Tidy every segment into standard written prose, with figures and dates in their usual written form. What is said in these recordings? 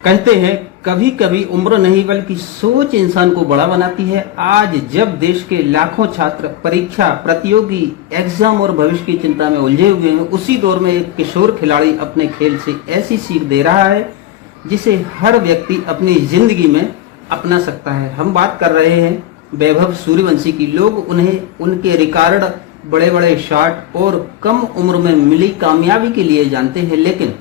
कहते हैं कभी कभी उम्र नहीं बल्कि सोच इंसान को बड़ा बनाती है। आज जब देश के लाखों छात्र परीक्षा, प्रतियोगी, एग्जाम और भविष्य की चिंता में उलझे हुए हैं, उसी दौर में एक किशोर खिलाड़ी अपने खेल से ऐसी सीख दे रहा है जिसे हर व्यक्ति अपनी जिंदगी में अपना सकता है। हम बात कर रहे हैं वैभव सूर्यवंशी की। लोग उन्हें उनके रिकॉर्ड, बड़े बड़े शॉट और कम उम्र में मिली कामयाबी के लिए जानते हैं, लेकिन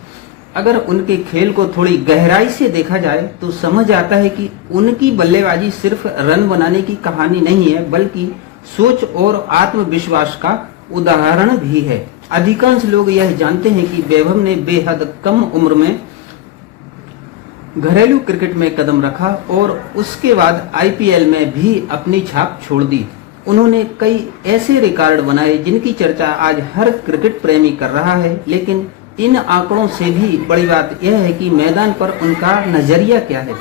अगर उनके खेल को थोड़ी गहराई से देखा जाए तो समझ आता है कि उनकी बल्लेबाजी सिर्फ रन बनाने की कहानी नहीं है, बल्कि सोच और आत्मविश्वास का उदाहरण भी है। अधिकांश लोग यह जानते हैं कि वैभव ने बेहद कम उम्र में घरेलू क्रिकेट में कदम रखा और उसके बाद आईपीएल में भी अपनी छाप छोड़ दी। उन्होंने कई ऐसे रिकॉर्ड बनाए जिनकी चर्चा आज हर क्रिकेट प्रेमी कर रहा है, लेकिन इन आंकड़ों से भी बड़ी बात यह है कि मैदान पर उनका नजरिया क्या है।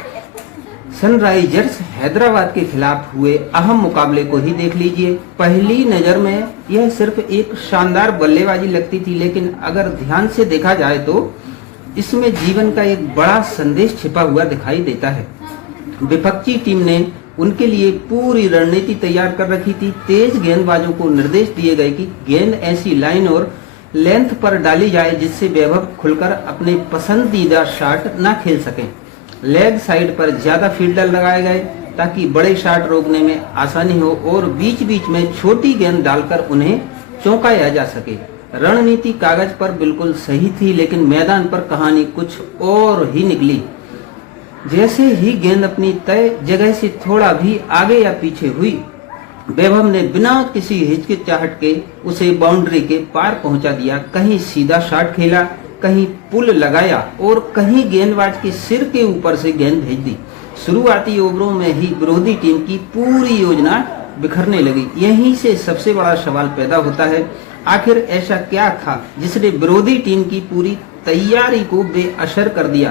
सनराइजर्स हैदराबाद के खिलाफ हुए अहम मुकाबले को ही देख लीजिए। पहली नजर में यह सिर्फ एक शानदार बल्लेबाजी लगती थी, लेकिन अगर ध्यान से देखा जाए तो इसमें जीवन का एक बड़ा संदेश छिपा हुआ दिखाई देता है। विपक्षी टीम ने उनके लिए पूरी रणनीति तैयार कर रखी थी। तेज गेंदबाजों को निर्देश दिए गए कि गेंद ऐसी लाइन और लेंथ पर डाली जाए जिससे वैभव खुलकर अपने पसंदीदा शॉट न खेल सके। लेग साइड पर ज्यादा फील्डर लगाए गए ताकि बड़े शॉट रोकने में आसानी हो और बीच बीच में छोटी गेंद डालकर उन्हें चौंकाया जा सके। रणनीति कागज पर बिल्कुल सही थी, लेकिन मैदान पर कहानी कुछ और ही निकली। जैसे ही गेंद अपनी तय जगह से थोड़ा भी आगे या पीछे हुई, वैभव ने बिना किसी हिचकिचाहट के उसे बाउंड्री के पार पहुंचा दिया। कहीं सीधा शॉट खेला, कहीं पुल लगाया और कहीं गेंदबाज के सिर के ऊपर से गेंद भेज दी। शुरुआती ओवरों में ही विरोधी टीम की पूरी योजना बिखरने लगी। यहीं से सबसे बड़ा सवाल पैदा होता है, आखिर ऐसा क्या था जिसने विरोधी टीम की पूरी तैयारी को बेअसर कर दिया।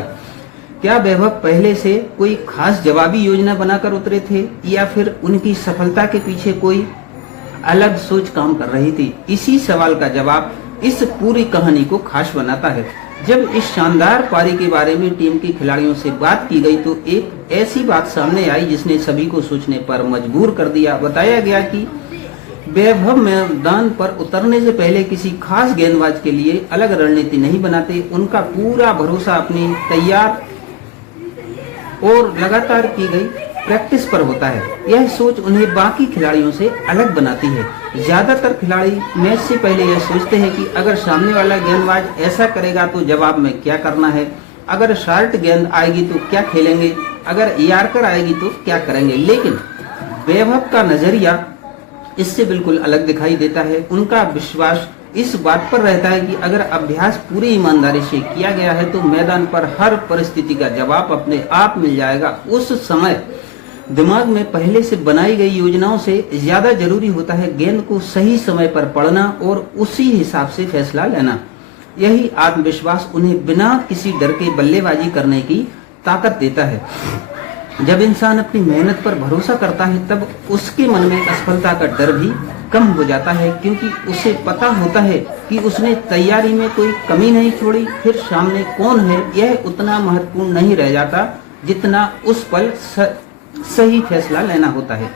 क्या वैभव पहले से कोई खास जवाबी योजना बनाकर उतरे थे, या फिर उनकी सफलता के पीछे कोई अलग सोच काम कर रही थी? इसी सवाल का जवाब इस पूरी कहानी को खास बनाता है। जब इस शानदार पारी के बारे में टीम के खिलाड़ियों से बात की गई तो एक ऐसी बात सामने आई जिसने सभी को सोचने पर मजबूर कर दिया। बताया गया कि वैभव मैदान पर उतरने से पहले किसी खास गेंदबाज के लिए अलग रणनीति नहीं बनाते। उनका पूरा भरोसा अपनी तैयार और लगातार की गई प्रैक्टिस पर होता है। यह सोच उन्हें बाकी खिलाड़ियों से अलग बनाती है। ज्यादातर खिलाड़ी मैच से पहले यह सोचते हैं कि अगर सामने वाला गेंदबाज ऐसा करेगा तो जवाब में क्या करना है, अगर शॉर्ट गेंद आएगी तो क्या खेलेंगे, अगर यॉर्कर आएगी तो क्या करेंगे। लेकिन वैभव का नजरिया इससे बिल्कुल अलग दिखाई देता है। उनका विश्वास इस बात पर रहता है कि अगर अभ्यास पूरी ईमानदारी से किया गया है तो मैदान पर हर परिस्थिति का जवाब अपने आप मिल जाएगा। उस समय दिमाग में पहले से बनाई गई योजनाओं से ज्यादा जरूरी होता है गेंद को सही समय पर पढ़ना और उसी हिसाब से फैसला लेना। यही आत्मविश्वास उन्हें बिना किसी डर के बल्लेबाजी करने की ताकत देता है। जब इंसान अपनी मेहनत पर भरोसा करता है तब उसके मन में असफलता का डर भी कम हो जाता है, क्योंकि उसे पता होता है कि उसने तैयारी में कोई कमी नहीं छोड़ी। फिर सामने कौन है यह उतना महत्वपूर्ण नहीं रह जाता जितना उस पल सही फैसला लेना होता है।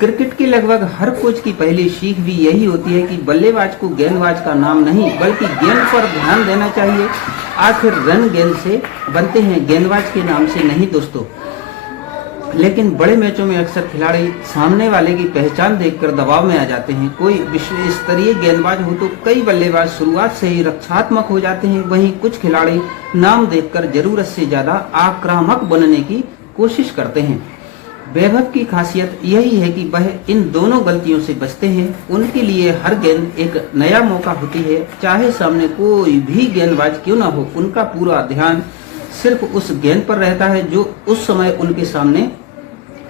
क्रिकेट के लगभग हर कोच की पहली सीख भी यही होती है कि बल्लेबाज को गेंदबाज का नाम नहीं बल्कि गेंद पर ध्यान देना चाहिए। आखिर रन गेंद से बनते हैं, गेंदबाज के नाम से नहीं दोस्तों। लेकिन बड़े मैचों में अक्सर खिलाड़ी सामने वाले की पहचान देखकर दबाव में आ जाते हैं। कोई विश्व स्तरीय गेंदबाज हो तो कई बल्लेबाज शुरुआत से ही रक्षात्मक हो जाते हैं, वहीं कुछ खिलाड़ी नाम देखकर जरूरत से ज्यादा आक्रामक बनने की कोशिश करते हैं। वैभव की खासियत यही है कि वह इन दोनों गलतियों से बचते हैं। उनके लिए हर गेंद एक नया मौका होती है, चाहे सामने कोई भी गेंदबाज क्यों ना हो। उनका पूरा ध्यान सिर्फ उस गेंद पर रहता है जो उस समय उनके सामने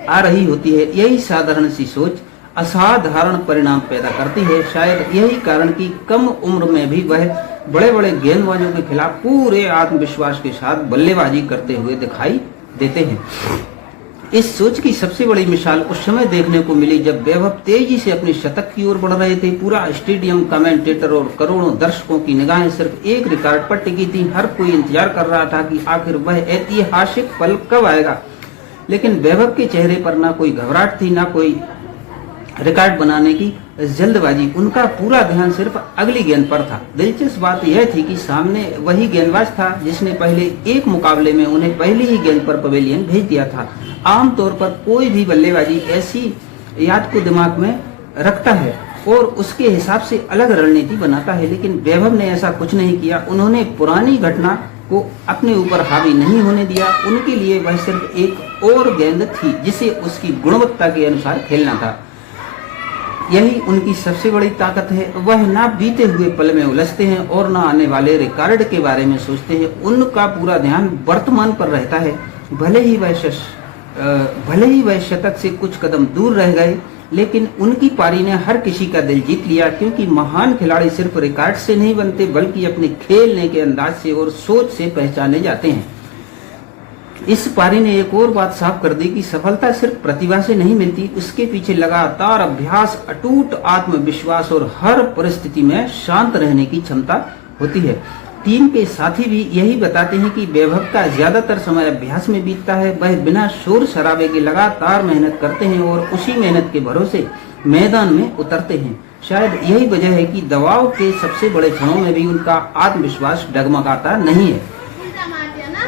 आ रही होती है। यही साधारण सी सोच असाधारण परिणाम पैदा करती है। शायद यही कारण कि कम उम्र में भी वह बड़े बड़े गेंदबाजों के खिलाफ पूरे आत्मविश्वास के साथ बल्लेबाजी करते हुए दिखाई देते हैं। इस सोच की सबसे बड़ी मिसाल उस समय देखने को मिली जब वैभव तेजी से अपने शतक की ओर बढ़ रहे थे। पूरा स्टेडियम, कमेंटेटर और करोड़ों दर्शकों की निगाहें सिर्फ एक रिकॉर्ड पर टिकी थी। हर कोई इंतजार कर रहा था कि आखिर वह ऐतिहासिक पल कब आएगा, लेकिन वैभव के चेहरे पर ना कोई घबराहट थी, ना कोई रिकॉर्ड बनाने की जल्दबाजी। उनका पूरा ध्यान सिर्फ अगली गेंद पर था। दिलचस्प बात यह थी कि सामने वही गेंदबाज था जिसने पहले एक मुकाबले में उन्हें पहली ही गेंद पर पवेलियन भेज दिया था। आमतौर पर कोई भी बल्लेबाजी ऐसी याद को दिमाग में रखता है और उसके हिसाब से अलग रणनीति बनाता है, लेकिन वैभव ने ऐसा कुछ नहीं किया। उन्होंने पुरानी घटना को अपने ऊपर हावी नहीं होने दिया। उनके लिए वह सिर्फ एक और गेंद थी जिसे उसकी गुणवत्ता के अनुसार खेलना था। यही उनकी सबसे बड़ी ताकत है। वह ना बीते हुए पल में उलझते हैं और ना आने वाले रिकॉर्ड के बारे में सोचते हैं। उनका पूरा ध्यान वर्तमान पर रहता है। भले ही वह शतक से कुछ कदम दूर रह गए, लेकिन उनकी पारी ने हर किसी का दिल जीत लिया, क्योंकि महान खिलाड़ी सिर्फ रिकॉर्ड से नहीं बनते बल्कि अपने खेलने के अंदाज से और सोच से पहचाने जाते हैं। इस पारी ने एक और बात साफ कर दी कि सफलता सिर्फ प्रतिभा से नहीं मिलती, उसके पीछे लगातार अभ्यास, अटूट आत्मविश्वास और हर परिस्थिति में शांत रहने की क्षमता होती है। टीम के साथी भी यही बताते हैं कि वैभव का ज्यादातर समय अभ्यास में बीतता है। वह बिना शोर शराबे के लगातार मेहनत करते हैं और उसी मेहनत के भरोसे मैदान में उतरते हैं। शायद यही वजह है कि दबाव के सबसे बड़े क्षणों में भी उनका आत्मविश्वास डगमगाता नहीं है।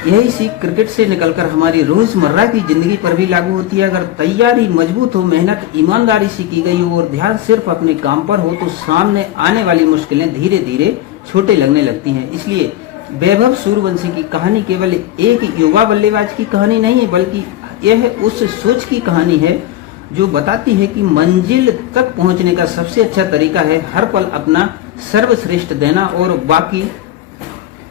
यही सीख क्रिकेट से निकलकर हमारी रोजमर्रा की जिंदगी पर भी लागू होती है। अगर तैयारी मजबूत हो, मेहनत ईमानदारी से की गई हो और ध्यान सिर्फ अपने काम पर हो, तो सामने आने वाली मुश्किलें धीरे धीरे छोटे लगने लगती हैं। इसलिए वैभव सूर्यवंशी की कहानी केवल एक युवा बल्लेबाज की कहानी नहीं है, बल्कि यह उस सोच की कहानी है जो बताती है कि मंजिल तक पहुंचने का सबसे अच्छा तरीका है हर पल अपना सर्वश्रेष्ठ देना और बाकी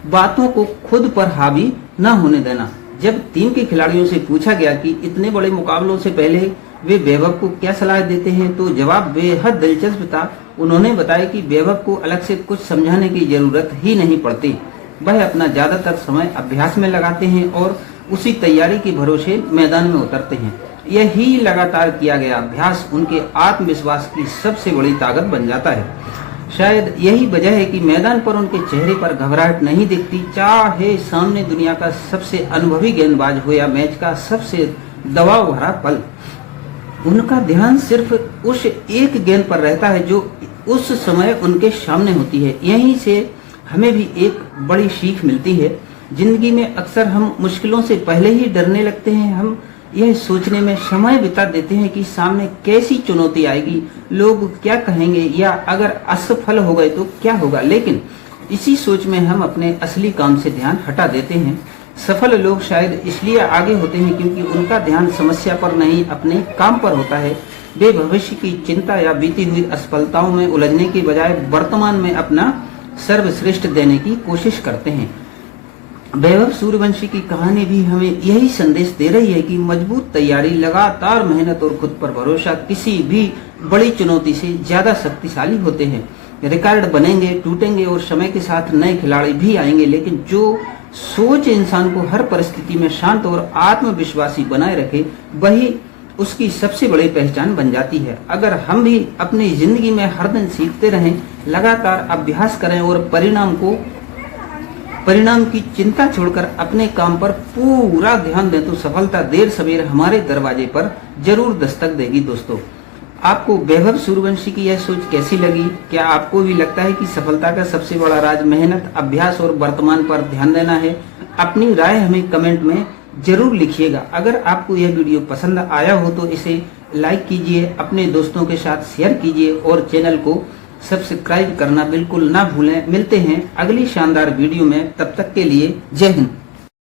बातों को खुद पर हावी न होने देना। जब टीम के खिलाड़ियों से पूछा गया कि इतने बड़े मुकाबलों से पहले वे वैभव को क्या सलाह देते हैं, तो जवाब बेहद दिलचस्प था। उन्होंने बताया कि वैभव को अलग से कुछ समझाने की जरूरत ही नहीं पड़ती। वह अपना ज्यादातर समय अभ्यास में लगाते हैं और उसी तैयारी के भरोसे मैदान में उतरते हैं। यही लगातार किया गया अभ्यास उनके आत्मविश्वास की सबसे बड़ी ताकत बन जाता है। शायद यही वजह है कि मैदान पर उनके चेहरे पर घबराहट नहीं दिखती, चाहे सामने दुनिया का सबसे अनुभवी गेंदबाज हो या मैच का सबसे दबाव भरा पल। उनका ध्यान सिर्फ उस एक गेंद पर रहता है जो उस समय उनके सामने होती है। यहीं से हमें भी एक बड़ी सीख मिलती है। जिंदगी में अक्सर हम मुश्किलों से पहले ही डरने लगते हैं। हम यह सोचने में समय बिता देते हैं कि सामने कैसी चुनौती आएगी, लोग क्या कहेंगे या अगर असफल हो गए तो क्या होगा। लेकिन इसी सोच में हम अपने असली काम से ध्यान हटा देते हैं। सफल लोग शायद इसलिए आगे होते हैं क्योंकि उनका ध्यान समस्या पर नहीं, अपने काम पर होता है। वे भविष्य की चिंता या बीती हुई असफलताओं में उलझने के बजाय वर्तमान में अपना सर्वश्रेष्ठ देने की कोशिश करते हैं। वैभव सूर्यवंशी की कहानी भी हमें यही संदेश दे रही है कि मजबूत तैयारी, लगातार मेहनत और खुद पर भरोसा किसी भी बड़ी चुनौती से ज्यादा शक्तिशाली होते हैं। रिकॉर्ड बनेंगे, टूटेंगे और समय के साथ नए खिलाड़ी भी आएंगे, लेकिन जो सोच इंसान को हर परिस्थिति में शांत और आत्मविश्वासी बनाए रखे, वही उसकी सबसे बड़ी पहचान बन जाती है। अगर हम भी अपनी जिंदगी में हर दिन सीखते रहें, लगातार अभ्यास करें और परिणाम की चिंता छोड़कर अपने काम पर पूरा ध्यान दें, तो सफलता देर सवेर हमारे दरवाजे पर जरूर दस्तक देगी। दोस्तों, आपको वैभव सूर्यवंशी की यह सोच कैसी लगी? क्या आपको भी लगता है कि सफलता का सबसे बड़ा राज मेहनत, अभ्यास और वर्तमान पर ध्यान देना है? अपनी राय हमें कमेंट में जरूर लिखिएगा। अगर आपको यह वीडियो पसंद आया हो तो इसे लाइक कीजिए, अपने दोस्तों के साथ शेयर कीजिए और चैनल को सब्सक्राइब करना बिल्कुल ना भूलें। मिलते हैं अगली शानदार वीडियो में, तब तक के लिए जय हिंद।